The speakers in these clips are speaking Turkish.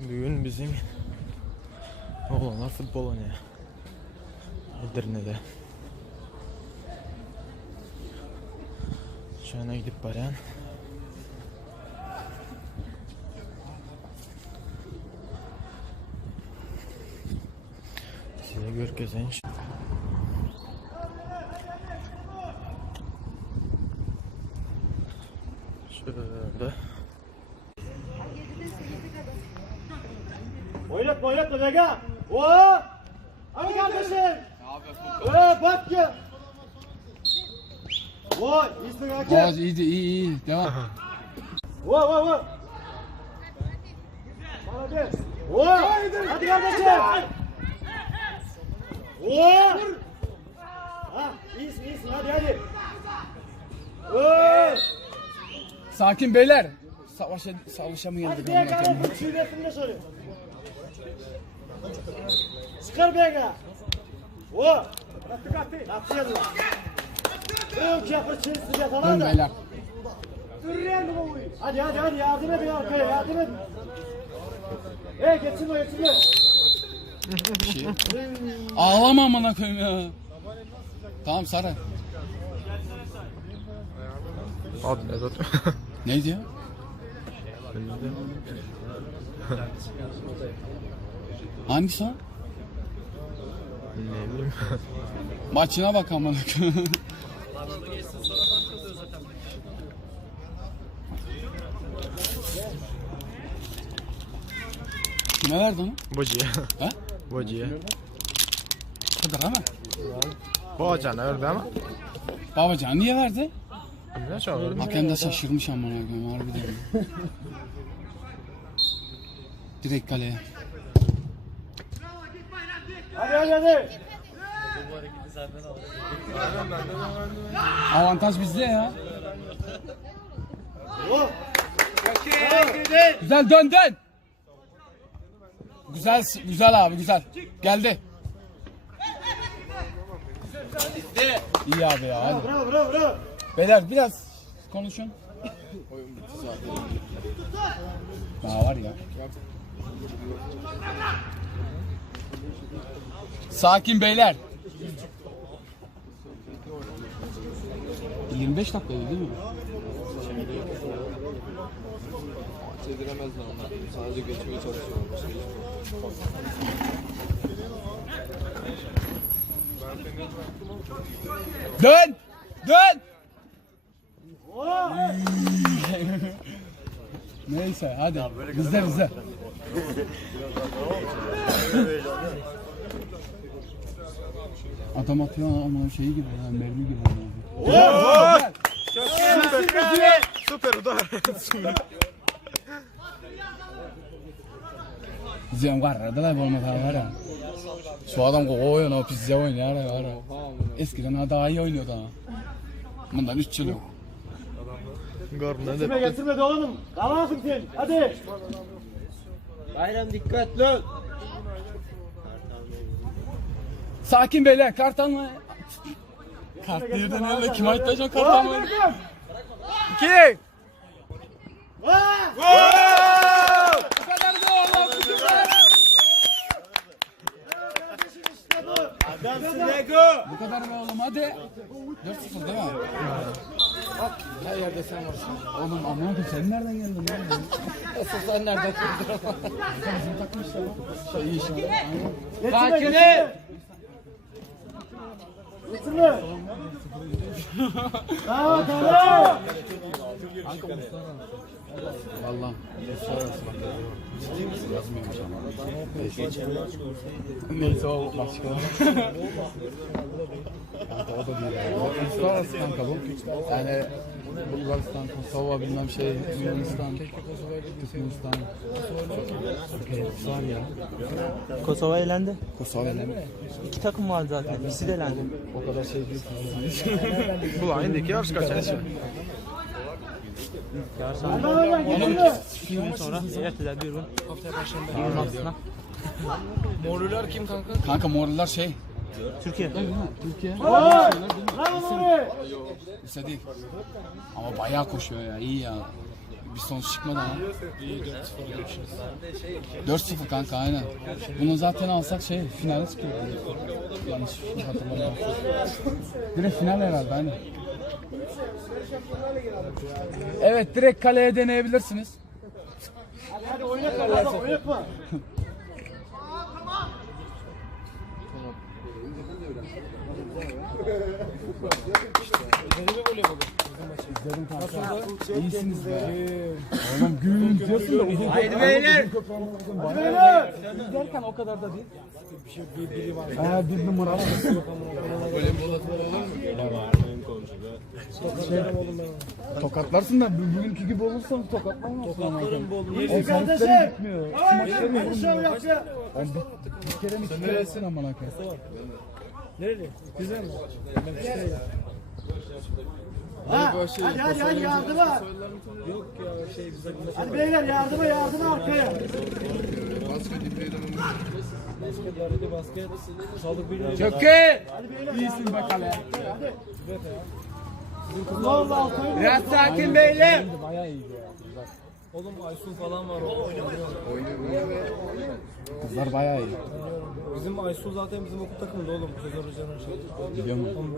Bugün bizim oğlanlar futbol oynuyor. Edirne'de. Şu an gidip barayan. Size görkezeyim. Şöyle. Oynatma Vega. Hadi kardeşim. Bak ya. İyisin hakem. Boğaz iyi. Devam. Bana bir. Hadi kardeşim. İyisin hadi. Sakin beyler. Savaşa mı Hadi geldik? bir yakala. Şiiresini söyle. Sıkar Vega. Katı yazın. Yok yapır çizsi yatana Dön da. beyler. Hadi yardım et arkaya yardım et. Geçirme. Ağlama amına koyayım ya. Tamam Sara. Hadi ne zaten. Neydi ya? Hangisi o? Ne bileyim. Maçına bak amına koyayım. Kime verdi onu? Bacıya. Ha? Bacıya. Kadar ama. Bacana öyle ama. Babacan niye verdi? Ne çağırdı? Hakem de şaşırmış amına koyayım harbiden. Direkt kaleye. Hadi. Avantaj bizde ya. Güzel dön. Güzel abi güzel. Geldi. İyi abi ya hadi. Bravo. Beyler biraz konuşun. Daha var ya. Sakin beyler. 25 dakikaydı değil mi? Çeviremezler onlar. Sadece geçmeye çalışıyorlar. Başka hiçbir Dön. Neyse hadi. Bizde. Adam atıyor ama şeyi gibi ya, mermi gibi. Süper o da. Bizim var da olmasa var ya. Şu adam oynuyor, pizza oynuyor var ya. Eskiden daha iyi oynuyordu ha. Bundan 3 yıl yok. Görmedi. Getirme de oğlum. Kalansın sen. Hadi. Bayram dikkatli ol. Sakin beyler, kart alma. Kart yerden elle kim ayıtlayacak kart almayı? 2. Bu kadar da oğlum. Adamsın Lego. Bu kadar be oğlum hadi. 4-0 değil mi? Her yerde sen varsın. Oğlum aman koyayım sen nereden geldin lan? Asıl sen nereden geldin? Bizim takım işte lan. Şey iyi şimdi. Getirme. Bravo. Valla. Yazmıyormuş ama. Neyse o başka. O da değil yani. Uluslararası kanka bu. Yani Bulgaristan, Kosova bilmem şey, Yunanistan, Türkmenistan. Var ya. Kosova elendi. Kosova ne? 2 takım var zaten. İkisi de elendi. O kadar şey değil. Bu aynı yarış kaçar için. Gün sonra erteden bir gün. Haftaya Morlular kim kanka? Kanka morlular şey. Türkiye. Türkiye. Bravo Nuri. Lise değil. Ama bayağı koşuyor ya. İyi ya. Bir sonuç çıkmadı ama. 4-0 kanka aynen. Bunu zaten alsak finale çıkıyor. Yanlış hatırlamıyorum. Direkt final herhalde aynen. Evet direkt kaleye deneyebilirsiniz. Hadi oynatma, oynatma. İzledim kanka. İyisiniz be. Oğlum gül diyorsun da. Haydi beyler. Beyler. Derken o kadar da değil. Bir numara. Tokatlarsın da bugünkü gibi olursan tokatlamazsın. Tokatlarım bol. İyisin kardeşim. Gitmiyor. Hayır, şov yapıyor. Bir kere mi iki kere etsin amına koyayım. Nereli? Güzel mi? Ha, hadi yardıma. Yok ya şey bize Hadi beyler yardıma arkaya. basket sağlık bir Çok iyi. Hadi beyler. İyisin be kale. Vallahi Altay'ın. Biraz sakin beyler. Bayağı iyi. Oğlum Aysun falan var o. Kızlar bayağı iyi. Bizim Aysun zaten bizim okul takımında oğlum. Sezer Hoca'nın şey. Biliyor musun?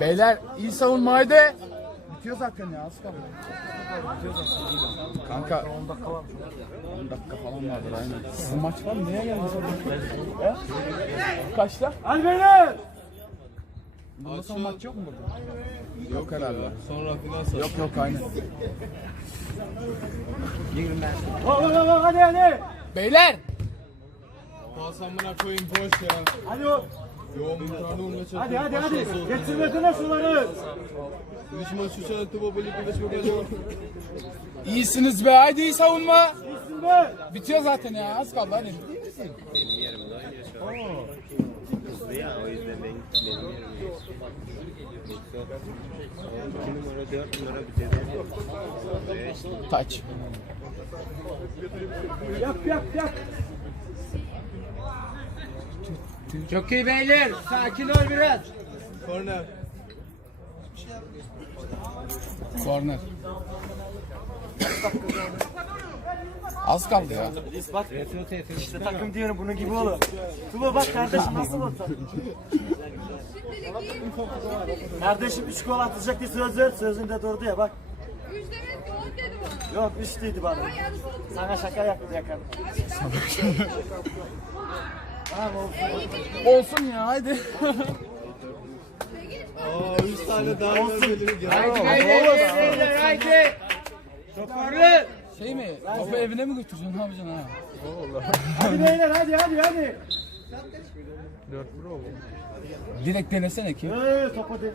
Beyler iyi savunma haydi. Bitiyor zaten ya az kaldı. Kanka 10 dakika var. 10 dakika falan vardır aynen. Sizin maç var mı? Niye geldiniz? He? Kaçta? Hadi beyler. Bundan sonra maç yok mu burada? Yok herhalde. Sonra final yok aynen. Hadi. Beyler! Hasan'ına koyun boş ya. Hadi o. Yoğun bir tane olmaya çalışıyor. Hadi. Getirmesene suları. Düşman şu şartı bu böyle bir İyisiniz be haydi iyi savunma. İyisin be. Bitiyor zaten ya az kaldı hadi. Hızlı ya o yüzden benim yerim yok. 2 numara 4 numara bitirdi. Taç. Yap. Çok iyi beyler. Sakin ol biraz. Korner. Corner. Az kaldı ya. İşte takım diyorum bunun gibi olur. Tuba bak kardeşim nasıl olsa. Kardeşim 3 gol atacak diye söz ver. Sözünde durdu ya bak. 3 demek ki 10 dedi bana. Yok 3 dedi bana. Ama yarısını Sana şaka yaptı yakın. Tamam olsun. Olsun ya haydi. Aa 3 tane daha olsun. Haydi beyler haydi. Toparlı. Şey mi? Topu evine mi götüreceksin? Ne yapacaksın ha? Hadi beyler hadi. 4 vur oldu. Direkt denesene ki. Topa de.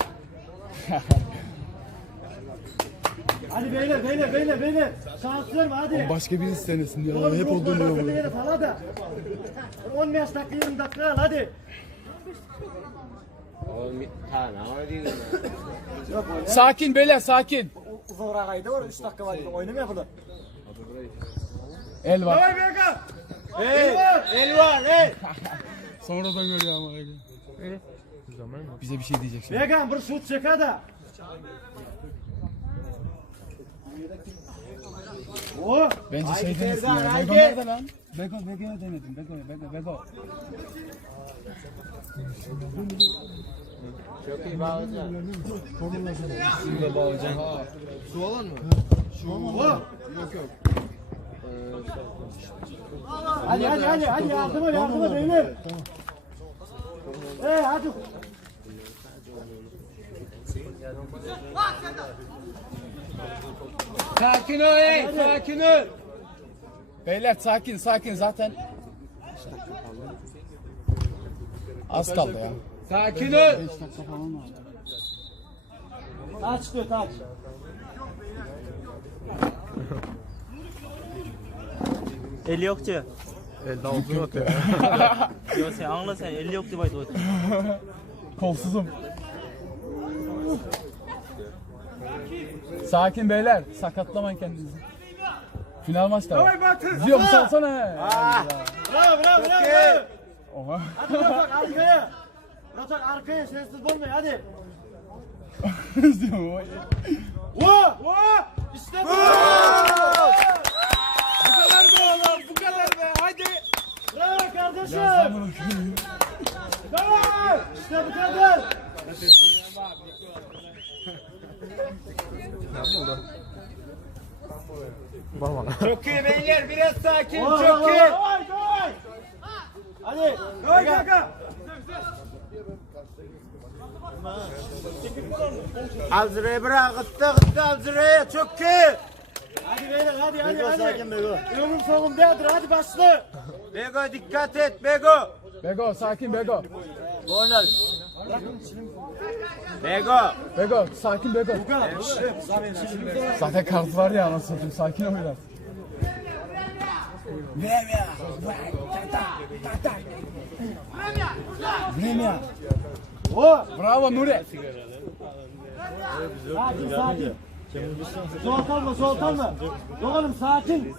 Hadi beyler. Şans verme hadi. Başka birisi denesin ya. Oğlum, Hep yok, o dönüyor yok, bu. yok, hala da. 15 dakika 20 dakika al hadi. Oğlum tamam ama değil mi? Yok oyna. Sakin beyler sakin. Uzun kaydı var 3 dakika var. Oynamıyor burada. El var. Vay Beka. El var el. Sonradan görüyor ama. Bize bir şey diyecek şimdi. Vegan bir şut çek hadi. O. Bence şey denesin ya. Serdar, Bego haydi. nerede lan? Bego'ya denedim. Bego. Çok iyi bağladın. Su alan mı? Hadi yardıma beyler. Hadi. Sakin ol sakin ol. Beyler sakin zaten. Az kaldı ya. Sakin ol. 5 dakika falan var. Taç diyor taç. Eli yok diyor. Elde omzunu atıyor. Yo sen anla sen eli yok diye baydı. Kolsuzum. Sakin beyler. Sakatlamayın kendinizi. Final maçta var. Diyor mu salsana he. Bravo. Oha. Hadi bak arkaya. Rotan arkaya sensiz olmayın hadi. İzliyorum. İşte bu. Bu kadar be oğlum, bu kadar be. Hadi. Bravo kardeşim. Tamam. Bravo. İşte bu kadar. Çok iyi beyler, biraz sakin, Çok iyi. Hadi. Gol kanka. Alzıra'ya bırak, gıttı Alzıra'ya, çok iyi. Hadi beyler hadi. Sakin Bego. Ömür sonundadır hadi başla. Bego dikkat et, Bego. Bego, sakin Bego. Oynar. Bego. Bego, sakin Bego. Zaten kart var ya anasını satayım, sakin ol biraz. Vremya. Bravo Nuri. Sakin. Sol kalma. Oğlum sakin.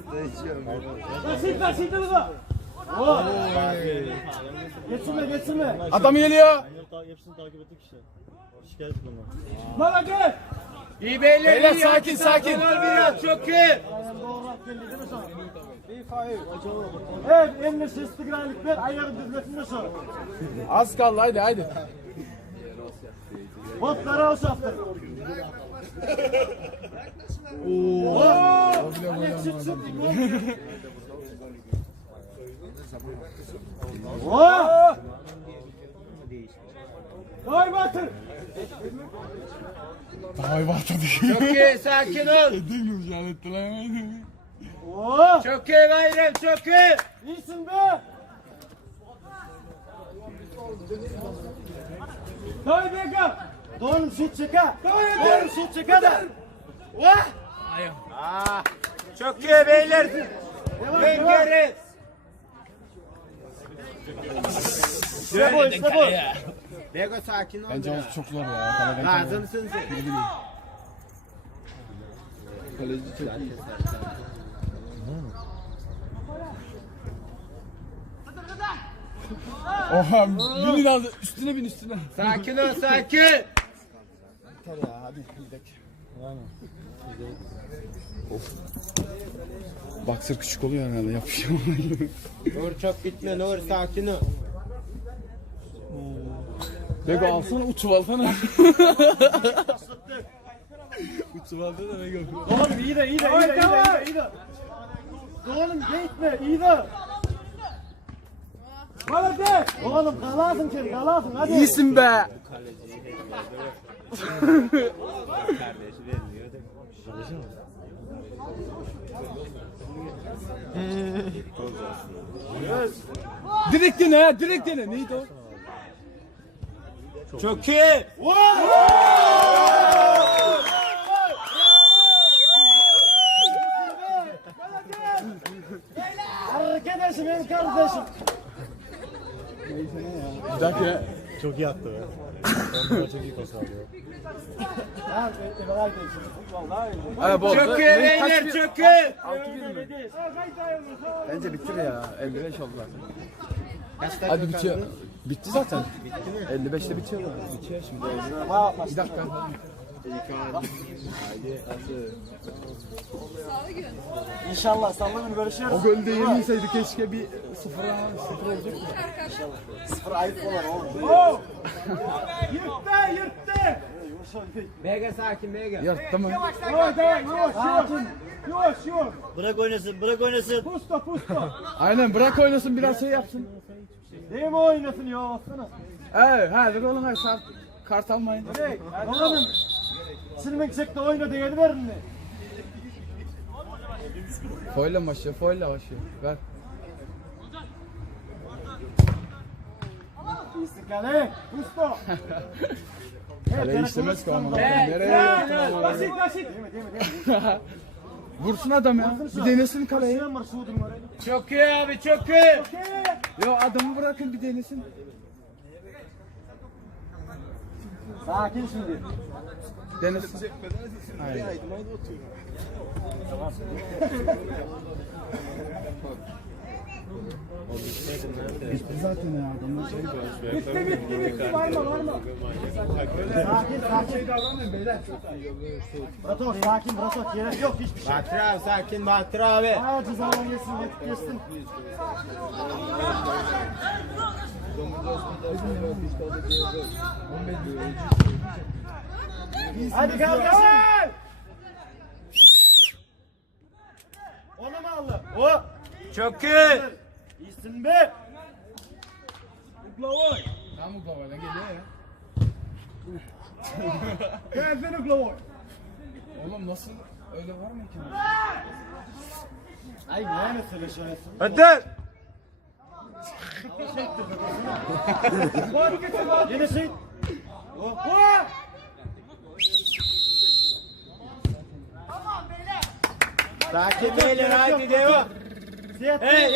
Silme bunu. Geçirme. Adam geliyor. Bana gel. İyi beyler, Beyler, iyi. sakin, sakin. Var biraz, çok iyi. Evet, eline sesli güvenlikler, ayarın düzmesinde sor. Az kaldı, haydi. Botlara o saftır. Koy batır. Ay batı düşüyor. Çok iyi, sakin ol. Değil işaretli lan. Çok iyi Bayram, çok iyi. İyisin be. Koy Beka. Doğru şut çeka. Doğru şut çeka da. Çok iyi beyler. Yengeriz. İşte bu. Bego sakin ol. Bence o çok zor ya. Lazımsın sen. Kaleci çok iyi. Oha, binin aldı. Üstüne bin. Sakin ol, sakin. Yeter ya, hadi gidelim. Baksır küçük oluyor herhalde, yapışıyor. Nur çok gitme, Nur sakin ol. Bego alsana, uçuv alsana. Uçuv alsana Bego. Oğlum iyi de. Oğlum gitme, iyi de. Bana de. Oğlum kalasın hadi. İyisin be. Direkt dene. Neydi o? Çok iyi. Arkadaşım benim kardeşim. Bir dakika. Çok iyi attı be. Onlara çok iyi pas alıyor. Çok iyi beyler, çok iyi. Bence bitti ya. 55 oldular. Hadi bitiyor. Bitti zaten. 55'te bitiyor. Bitiyor şimdi. Bir dakika. İnşallah sallanın görüşürüz. O golü de yemeseydi keşke bir sıfır olacak. Sıfır ayıp olur oğlum. Yırttı. Bego sakin, Bego. Yattı mı? Yavaş. Bırak oynasın. Pusto. Aynen, bırak oynasın, biraz şey yapsın. Değil mi oynasın ya baksana. Hadi oğlum, hadi kart almayın. Oğlum silmek çekti oyna değeri verin mi? Foyla başlıyor. Ver. İstiklale. Pusto. Kaleyi istemez ki ama. Nereye? Basit. Vursun adam ya. Bir denesin kaleyi. Çok iyi abi, çok iyi. Yo, adamı bırakın bir denesin. Sakin şimdi. Denesin. Aynen. Bitti zaten ya adamlar şey Bitti. Varma. sakin davranmayın beyler. Brato sakin Brato. Gerek yok hiçbir şey. Bahtır abi sakin Bahtır abi. Aa cezadan geçsin geçsin. Hadi kardeşim. Onu mu aldı? O. Çok iyi. İyisin be. Tam uklavayla geliyor ya. Gelsin Uklavoy. Oğlum nasıl öyle var mı ki? Ay ne mesele şöyle. Hadi. Yine şey. Sakin beyler haydi devam. Hey.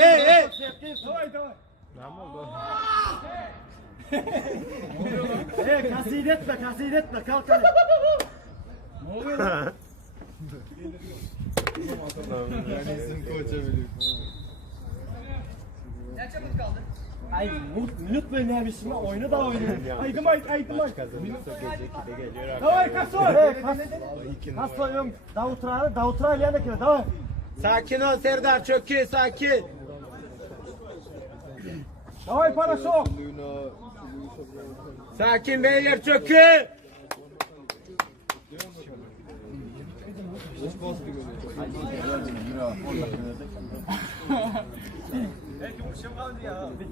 Hey kasid etme kalk hadi. Ne oluyor lan? Ay lütfen ya bizim oyunu da oynayın. Aydım. Kazanırsa gece 2'de geliyor. Davay kaso. Kaso yok. Davut Ra'yla yanındakine davay. Sakin ol Serdar çok iyi sakin. Davay para sok. Sakin beyler çok iyi.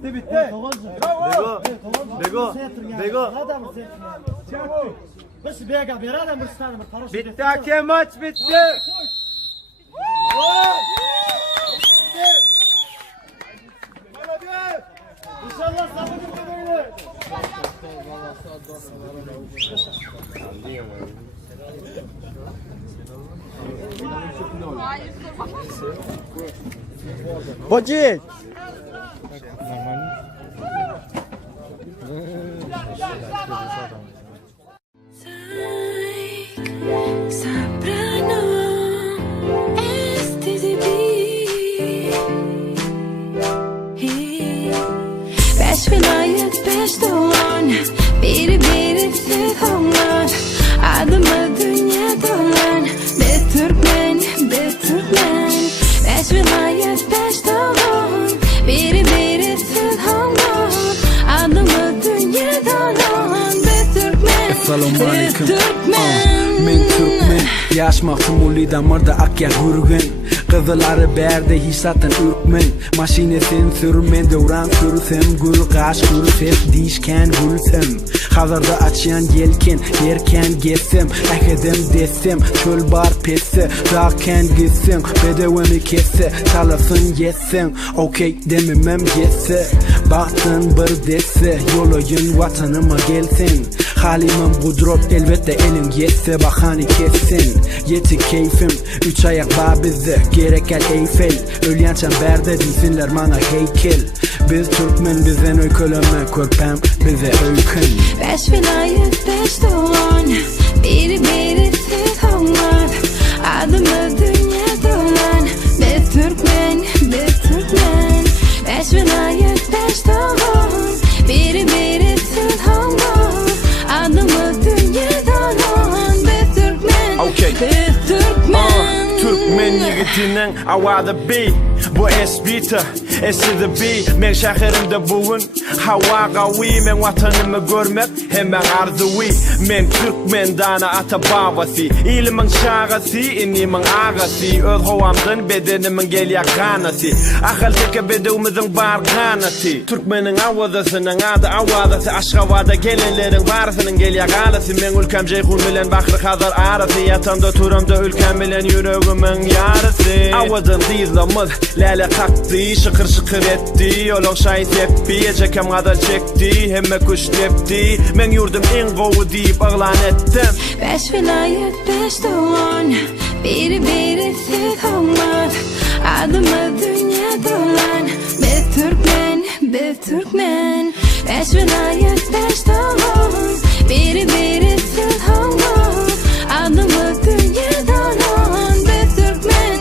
Bitti. Bravo. Bego. Bas bega beraber mıstan mı para. Bitti hakem maç bitti. İnşallah sabırlı böyle. Hayır sorma. Hoca. Soprano este de beş vilayet beş doğan biri sevhanlar adımı dünya dolan bir Türkmen beş vilayet beş doğan biri sevhanlar adımı dünya dolan bir Türkmen Assalamu alaikum. Men Türkmen yaşmaktım uli damarda akya gurgun. Kızıları berde hisatan ürkmen. Maşinesin sürmen devran sürsem gül kaş gül ses dişken gülsem. Hazırda açyan yelken yerken geçsem. Ekedem desem çöl bar pesse. Dağken gitsem bedevemi kesse. Talasın yetsem okey dememem yetse. Baktın bir desse yolayın vatanıma gelsin. Halimim kudrot elbette elin yetse bahani kessin. Yeti keyfim 3 ayak babizde gerek el Eyfel. Ölyen çemberde dinsinler bana heykel. Biz Türkmen bizen öyköleme körpem bize öykün. Beş vilayet beş doğan biri sevhanlar adımı dünya dolan bir Türkmen beş vilayet beş doğan biri sevhanlar adımı dünya dolan bir Türkmen Türkmen yigitinin avadı bey. Bu esbita, esidi bey. Men şehirimde bugün hava qavi. Men vatanımı görmek hemen arzuvi. Men Türkmen dana ata babası. İlimin şağası, inimin ağası. Öz havamdan bedenimin gel yakanası. Akıl teke bedevimizin barkanası. Türkmenin avazasının adı avazası. Aşkavada gelenlerin varısının gel yakalası. Men ülkem ceyhun bilen bakır kadar arası. Yatanda turamda ülkem bilen yüreğimin yarısı. Avazın dizlamız lale kalktı. Şıkır şıkır etti. Yolun şahit teppi. Çekem kadar çekti. Hemme kuş tepti. Men yurdum en kovu deyip ağlan ettim. Beş vilayet beş doğan biri sevhanlar adımı dünya dolan bir Türkmen beş vilayet beş doğan biri sevhanlar adımı dünya dolan bir Türkmen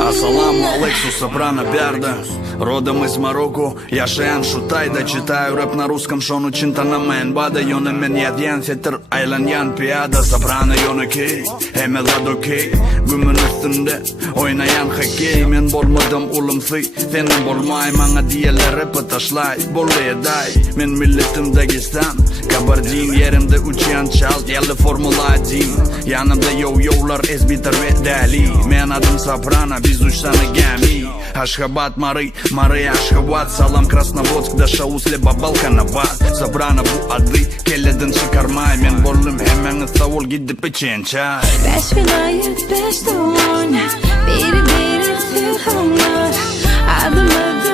Assalamu alaikum. Мексу Сопрано Берда. Родом из Марокко, яшаян Шутайда. Читаю рэп на русском, шону чинтанамен бада. Йоны мен ядьян фетер айланьян пиада. Сопрано йоны кей, эмелад окей. Gümün üstünde oynayan hokey. Men bolmadım ulum sıy, senin bolmay. Mana diyelere pıtaşlay, bolleyeday. Men milletim Dagestan, Kabardin. Yerimde uçayan çal, yerli Formula 1. Yanımda yo-yo'lar, esbiter ve deli. Men adım Soprano, biz uçsana gemi. Ашхабад, Мары, Ашхабад. Салам Красноводск, да шаусле Бабалканабад. Soprano bu adı, kelleden çıkarmay. Men bollum hemen savul gidip içen çay. Beş vilayet, beş doğan. Biri biri tüy hamlar. Adımı